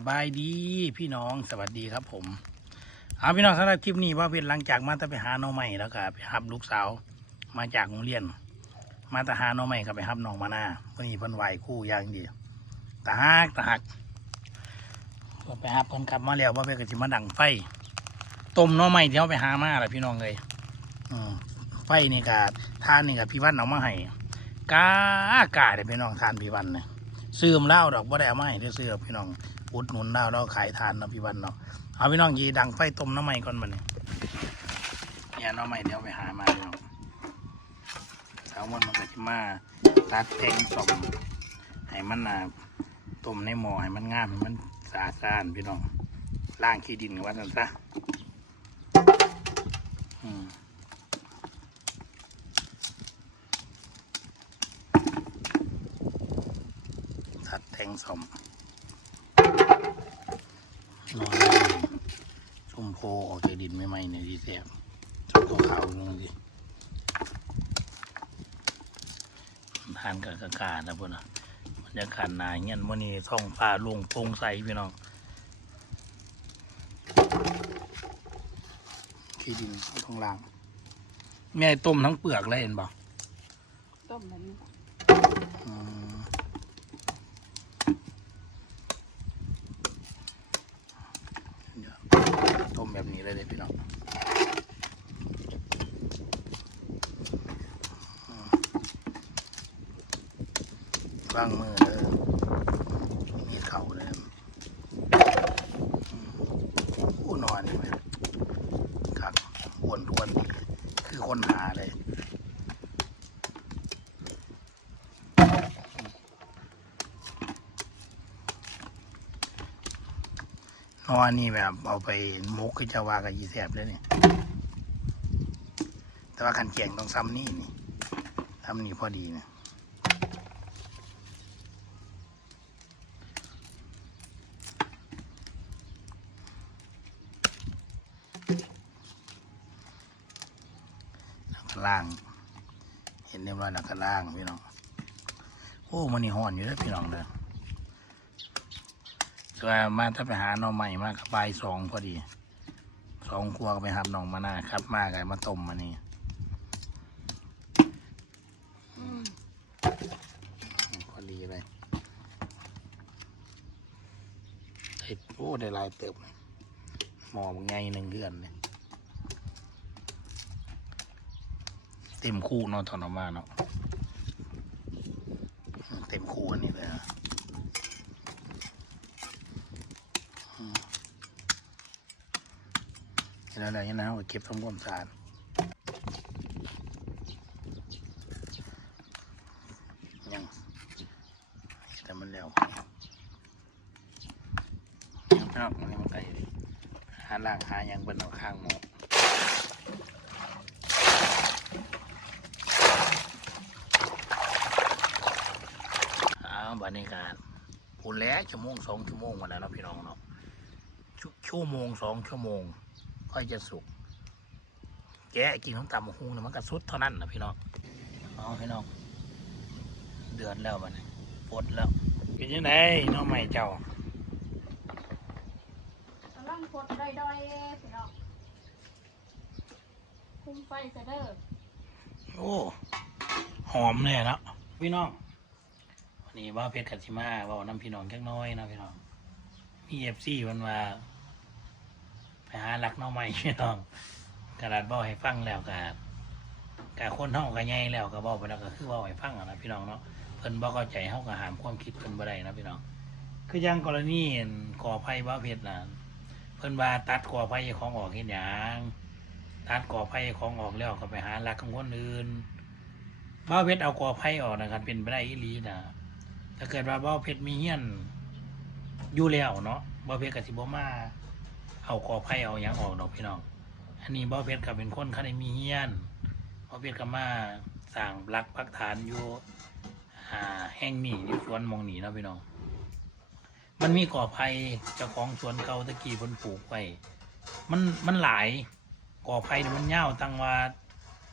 สบายดีพี่น้องสวัสดีครับผมเอาพี่น้องสำหรับคลิปนี้ว่าเป็นหลังจากมาตะไปหาน้องใหม่แล้วก็ไปหับลูกสาวมาจากโรงเรียน มาตะหาน้องใหม่ก็ไปหับน้องมาหน้าวันนี้เพิ่นไหวคู่อย่างดีตาหักตาหักก็ไปหับเพิ่นกลับมาแล้วว่าเป็นกสิมาดังไฟต้มน้องใหม่ที่เขาไปหามาแหละพี่น้องเลยอไฟนี่กาท่านนี่กับพี่วันเอามาให้กากาเดี๋ยวพี่น้องทานพี่วันเนี่ยซื้อมเหล้าดอกบ่ได้เอามาให้ได้ซื้อพี่น้อง อุดหนุนเราเราขายทานเนาะพี่วันเนาะเอาพี่น้องยีดังไฟต้มน้ำใหม่ก่อนมันเนี่ยเนี่ยน้ำใหม่เดี๋ยวไปหามาพี่น้องสาวมันมันก็จะมาตัดแทงสมให้มันน่ะต้มในหม้อให้มันงามให้มันสะอาดสะอาดพี่น้องล้างขี้ดินวัดนั่นซะอืมตัดแทงสม นอนชมโพออกจากดินไม่ไหมเนี่ยดีแซ่บชมขาวๆนึงดิทานกับกากานะพวกนะบรรยากาศหนาเงี้ยวันนี้ท้องฟ้าลุงโปร่งใสพี่น้องขี้ดินท้องล่าง แม่ต้มทั้งเปลือกเลยเห็นบ่ต้มแบบนี้ อืมเดี๋ยวต้มแบบนี้เลยเลยพี่น้องอืม วางมือเลยมีเข่าเลยผู้นอนนี่ไหมครับอ้วนทวน คือคนหาเลยนอนนี่แบบ เอาไปมุกก็จะว่ากับยีแสบเลยเนี่ยแต่ว่าขันเกียงต้องซ้ำนี่นี่ซ้ำนี่พอดีนะ ล่าง เห็นเรียบร้อยแล้วก็ล่างพี่น้องโอ้มันนี่ห่อนอยู่แล้วพี่น้องเลยก็มาถ้าไปหาหน่อใหม่มากบใบายสองพอดีสองครัวก็ไปหาหน่องมาหน้าครับ มากันมาต้มมานี่พอดีเลยได้โอ้ได้ลายเติบหมอมไงหนึ่งเดือนเลย เต็มคู่เนาะตอนออกมาเนาะเต็มคู่อันนี้เลยนะเห็นแล้วอะไรนะเอาเก็บทำความสะอาดยังแต่มันแล้วยังไม่ออกมันยังไงดิหาล่างหายังเป็นเอาข้างหมอ อ้า วบรรยากาศพูนแล้วชั่วโมงสองชั่วโมงมาแล้วเนาะพี่น้องเนาะชั่วชั่วโมงสองชั่วโมง ค่อยจะสุก แกะกินของตำบักหูเนี่ยมันก็สุดเท่านั้นนะพี่น้องเอาพี่น้องเดือดแล้วมันปวดแล้วเป็นยังไงน้องใหม่เจ้ากำลังพดดอยๆพี่น้องคุมไฟเสยเด้อโอ้หอมเลยเนาะพี่น้องวั นนี้ว่าเพชรกัชิมาว่าน้ำพี่น้องจักน้อยนะพี่น้องมีเอฟซีมันมาไปหาลักน้องใหม่พี่น้องกระดาษบอให้ฟังแล้วกะกะคนห้องกะใหญ่แล้วก็บอไปแล้วก็คือเว่าให้ฟังนะพี่น้องเนาะเพิ่นบ่เข้าใจเฮาก็หามความคิดเพิ่นบ่ได้นะพี่น้อง คืออย่างกรณีขออภัยว่าเพชรน่ะเพิ่นว่าตัดขออภัยของออกเฮ็ดหยังตัดก่อไผ่ของออกแล้วก็ไปหาลักของคนอื่นบ้าเพชรเอาก่อไผ่ออกนะครับเป็นไปได้อีหลีนะ ถ้าเกิดว่าบ้าวเพชรมีเฮี้ยนอยู่แล้วเนาะบ้าวเพชรกับสิบมาเอากอไผ่เอาหยังออกดอกพี่น้อง อันนี้บ้าวเพชรกับเป็นคนเขาได้มีเฮี้ยนบ้าวเพชรก็มาสั่งรักพักฐานอยู่อ่าแห่งนี้อยู่สวนหมองนีเนาะพี่น้อง มันมีกอไผ่เจ้าของสวนเก่าตะกี้เพิ่นปลูกไว้มันมันหลายกอไผ่นี่มันยาวตั้งว่า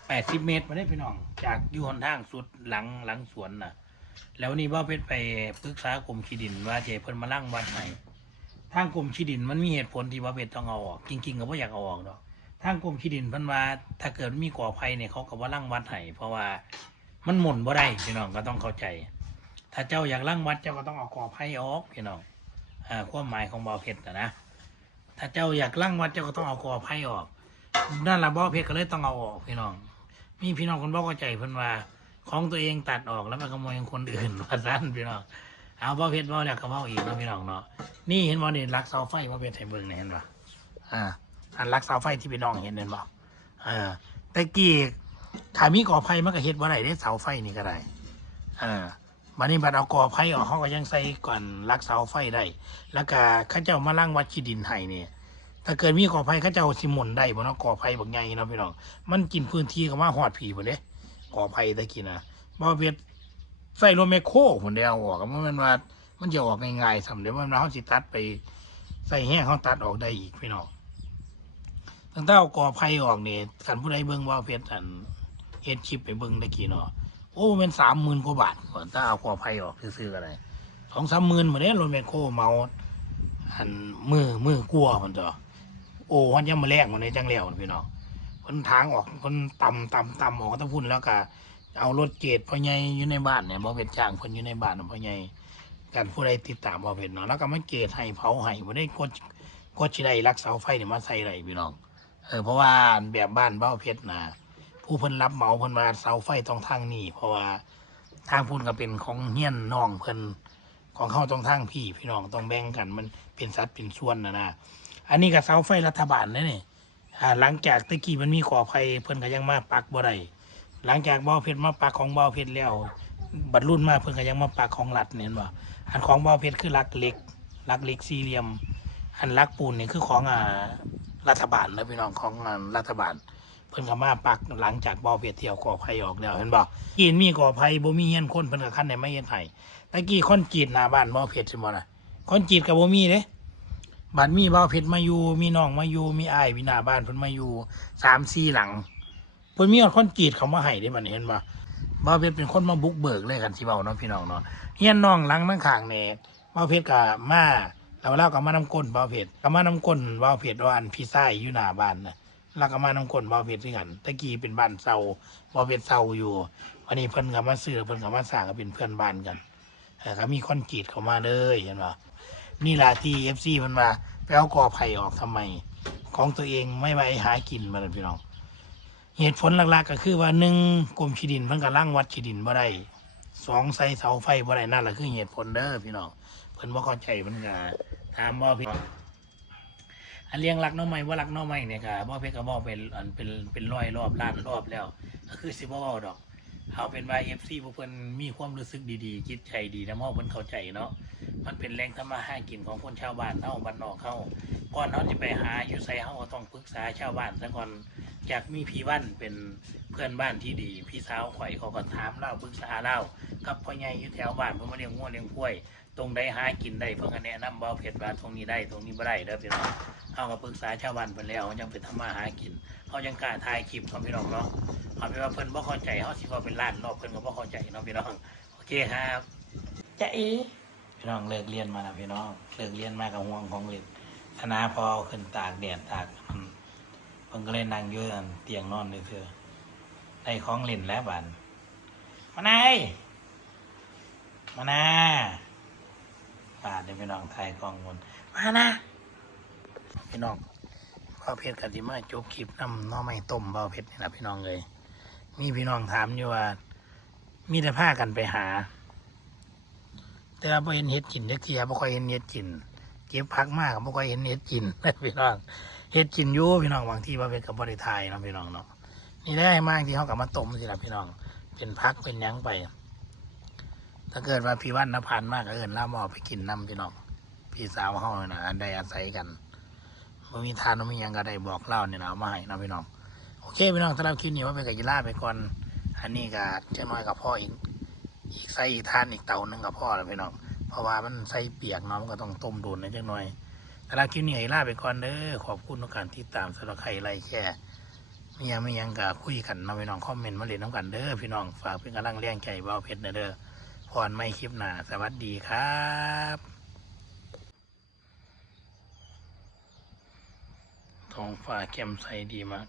แปดสิบเมตรมาได้พี่น้อง จากอยู่หนทางสุดหลังหลังสวนน่ะ แล้วนี่ว่าเพชรไปปรึกษากรมขีดินว่าเจเพิ่นมาล่างวัดให้ทางกรมที่ดินมันมีเหตุผลที่ว่าเพชรต้องเอาออก จริงๆก็บ่อยากเอาออกดอกทางกรมที่ดินเพิ่นว่าถ้าเกิดมีก่อภัยเนี่ยเขาก็ว่าร่างวัดให้เพราะว่ามันหมุนบ่ได้พี่น้องก็ต้องเข้าใจ ถ้าเจ้าอยากร่างวัดเจ้าก็ต้องเอาก่อภัยออกพี่น้องอ่าความหมายของบ่าวเพชรนะนะถ้าเจ้าอยากร่างวัดเจ้าก็ต้องเอาก่อภัยออกนั่นละบ่าวเพชรก็เลยต้องเอาออกพี่น้องมีพี่น้องคนบ่เข้าใจเพิ่นว่า ของตัวเองตัดออกแล้วไปขโมยของคนอื่นว่าซั่นพี่น้องเอาบ่เพชรบ่แล้วก็เว้าอีกเนาะพี่น้องเนาะนี่เห็นบ่เนี่ยรักเสาไฟบ่เพชรให้เบิ่งเนี่ยเห็นบ่ะอ่าอันรักเสาไฟที่พี่น้องเห็นเห็นบ่อ่าแต่กี้ถ้ามีก่อไผ่มันก็เฮ็ดบ่ได้เด้เสาไฟนี่ก็ได้อ่าบัดนี้บัดเอาก่อไผ่ออกเขาก็ยังใส่ก่อนรักเสาไฟได้ แล้วก็เขาเจ้ามาล่างวัดขี้ดินให้นี่ยถ้าเกิดมีก่อไผ่เขาเจ้าสิหมุนได้บ่เนาะก่อไผ่บักใหญ่เนาะพี่น้อง มันกินพื้นที่ก็มาฮอดผีพุ่นเด้ ก่อไผ่ตะกี้นะบ่เพชรใส่รถแมคโครผลเดียวออกมันมันว่ามันจะออกง่ายๆสำเดี๋ยวมันเราสิตัดไปใส่แห้งเขาตัดออกได้อีกพี่น้องตั้งแต่เอากอไผ่ออกเนี่ยกันผู้ใดเบิ่งว่าเพชรอันเฮ็ดคลิปไปเบิ่งได้กี่เนาะโอ้เป็นสามหมื่นกว่าบาทก่อนถ้าเอากอไผ่ออกซื้ออะไรสองสามหมื่นเหมดเนี้ยรถแมคโครเมาอันมือมือกลัวมันจ้ะโอ้วันยังมาแรงมันในจังแล้วพี่น้อง คนทางออกคนต่ำต่ำต่ำออกต้องพุ่นแล้วก็เอารถเกตพ่อใหญ่อยู่ในบ้านเนี่ยบ่เป็นจ้างเพิ่นอยู่ในบ้านน่ะพ่อใหญ่กันผู้ใดติดตามบ่เป็นเนาะแล้วก็มาเกตให้เผาให้บ่ได้กดกดสิได้รักเสาไฟเนี่ยมาใส่ได้พี่น้องเออเพราะว่าแบบบ้านเบ้าเพชรนะผู้เพิ่นรับเหมาเพิ่นมาเสาไฟต้องทางนี้เพราะว่าทางพุ่นก็เป็นของเฮี้ยนน้องเพิ่นของเข้าต้องทางพี่พี่น้องต้องแบ่งกันมันเป็นสัดเป็นส่วนนะนะอันนี้ก็เสาไฟรัฐบาลนะนี่ อ่าหลังจากตะกี้มันมีขอภัยเพิ่นก็ยังมาปักบ่ได้หลังจากเบาเพชรมาปักของเบาเพชรแล้วบัดรุ่นมาเพิ่นก็ยังมาปักของรัดเนี่ยเห็นบ่อันของเบาเพชรคือรักเล็กรักเล็กสี่เหลี่ยม อันรักปูนนี่คือของอ่ารัฐบาลนะพี่น้องของอ่ารัฐบาล เพิ่นก็มาปักหลังจากเบาเพชรเที่ยวก่อไผ่ออกแล้วเห็นบ่กินมีก่อไผ่บ่มีเฮียนคนเพิ่นก็คันได้มาเฮ็ดให้ตะกี้คอนกรีตหน้าบ้านเบาเพชรสิบ่น่ะคอนกรีตก็บ่มีเด้ บัดมีเบาวเพชรมาอยู่มีน้องมาอยู่มีอ้ายมีหน้าบ้านเพิ่นมาอยู่สามสี่หลังเพิ่นมีอาคอนกรีตเขามาให้ได้มันเห็นบ่บ่าวเพชรเป็นคนมาบุกเบิกเลยกันสิเว้าเนาะพี่น้องเนาะเฮียนน้องหลังนั่งข้างแน่บ่าวเพชรก็มาแล้วเราก็มานำก้นบ่าวเพชรก็มานำก้นบ่าวเพชรว่าอันพี่ชายอยู่หน้าบ้านนะแล้วก็มานำก้นบ่าวเพชรด้วยกันตะกี้เป็นบ้านเซาบ่าวเพชรเซาอยู่วันนี้เพิ่นก็มาซื้อเพิ่นก็มาสร้างก็เป็นเพื่อนบ้านกันเออก็มีคอนกรีตเข้ามาเลยเห็นบ่ นี่ล่ะที่ FC เพิ่นว่าไปเอากอไผ่ออกทำไม ของตัวเองไม่ไว้หากินมาเลยพี่น้อง เหตุผลหลักๆก็คือว่าหนึ่งกรมที่ดินเพิ่นก็ร่างวัดที่ดินบ่ได้สองใส่เสาไฟบ่ได้นั่นแหละคือเหตุผลเด้อพี่น้องเพิ่นบ่าเข้าใจเพิ่นก็ถามบ่พี่อันเลี้ยงรักน้องใหม่ว่ารักน้องใหม่เนี่ยก็บ่เพชรก็บ่เป็นอันเป็นเป็นร้อยรอบล้านรอบแล้วก็คือสิบ่ดอก เอาเป็นว่า FC พวกเพิ่นมีความรู้สึกดีๆ จิตใจดีนะมอเพิ่นเข้าใจเนาะมันเป็นแหล่งทำมาหากินของคนชาวบ้านเฮาบ้านนอกเฮาก่อนเฮาจะไปหาอยู่ไสเฮาก็ต้องปรึกษาชาวบ้านซะก่อนจากมีพี่วันเป็นเพื่อนบ้านที่ดี พี่สาวข่อยเขาก็ถามเล่าปรึกษาเล่ากับพ่อใหญ่อยู่แถวบ้านเพิ่นมาเลี้ยงงัวเลี้ยงกล้วย ตรงใดหากินได้เพิ่นก็แนะนำบ่เผ็ดว่าตรงนี้ได้ตรงนี้บ่ได้เด้อพี่น้องเฮาก็ปรึกษาชาวบ้านเพิ่นแล้วเฮาจังไปทำมาหากินเฮาจังกล้าถ่ายคลิปของพี่น้องเนาะเอาเป็นว่าเพิ่นบ่เข้าใจเฮาสิว่าเป็นล้านรอบเพิ่นก็บ่เข้าใจเนาะพี่น้องโอเคครับจะอีพี่น้องเลิกเรียนมาแล้วพี่น้องเลิกเรียนมากับห่วงของเล่นธนาพอเอาขึ้นตากแดดตากมันเพิ่นก็เลยนั่งอยู่อันเตียงนอนเลยเธอได้ของเล่นแล้วบันมานายมานา บาเดี๋ยวพี่น้องถ่ายกล้องบนมานะ พี่น้องเบาเพชรกันที่มาจบคลิปน้ำน้อไม่ต้มเบาเพชรนี่แหละพี่น้องเลย มีพี่น้องถามอยู่ว่า มีแต่ผ้ากันไปหา แต่ว่าบ่เห็นเห็ดกินเด็กเทียบ่ค่อยเห็นเห็ดกินเก็บพักมากบ่ค่อยเห็นเห็ดกินพี่น้องเฮ็ดกินอยู่พี่น้องบางที่ว่าเป็นกับบริไทยเนาะพี่น้องเนาะนี่ได้มากที่เขากลับมาต้มสิละพี่น้อง เป็นพักเป็นยังไป ถ้าเกิดว่าพี่วันนพันมากก็เอินล่ามอไปกินน้ำพี่น้องพี่สาวเขาเนี่ะอันใดอาศัยกันบ่มีทานบ่มียังก็ได้บอกเล่าเนี่ยนะมาให้นะพี่น้องโอเคพี่น้องสำหรับคลิปนี้ว่าเป็นกับกีฬาไปก่อนอันนี้ก็จะน้อยกับพ่ออีกอีกใส่อีกทานอีกเตาหนึ่งกับพ่อแล้วพี่น้องเพราะว่ามันใส่เปียกเนาะมันก็ต้องต้มโดนนิดจังหน่อยแต่ละคลิปนี้ให้ลาไปก่อนเด้อขอบคุณทุกการที่ตามสำหรับใครไล่แค่มียังไม่ยังก็คุยกันมาพี่น้องคอมเมนต์มาเล่นน้ำกันเด้อพี่น้องฝากเป็นกำลังแรงใจเบาเพชรเด้อ พรไม่คลิปหนาสวัสดีครับท้องฟ้าแก้มใสดีมาก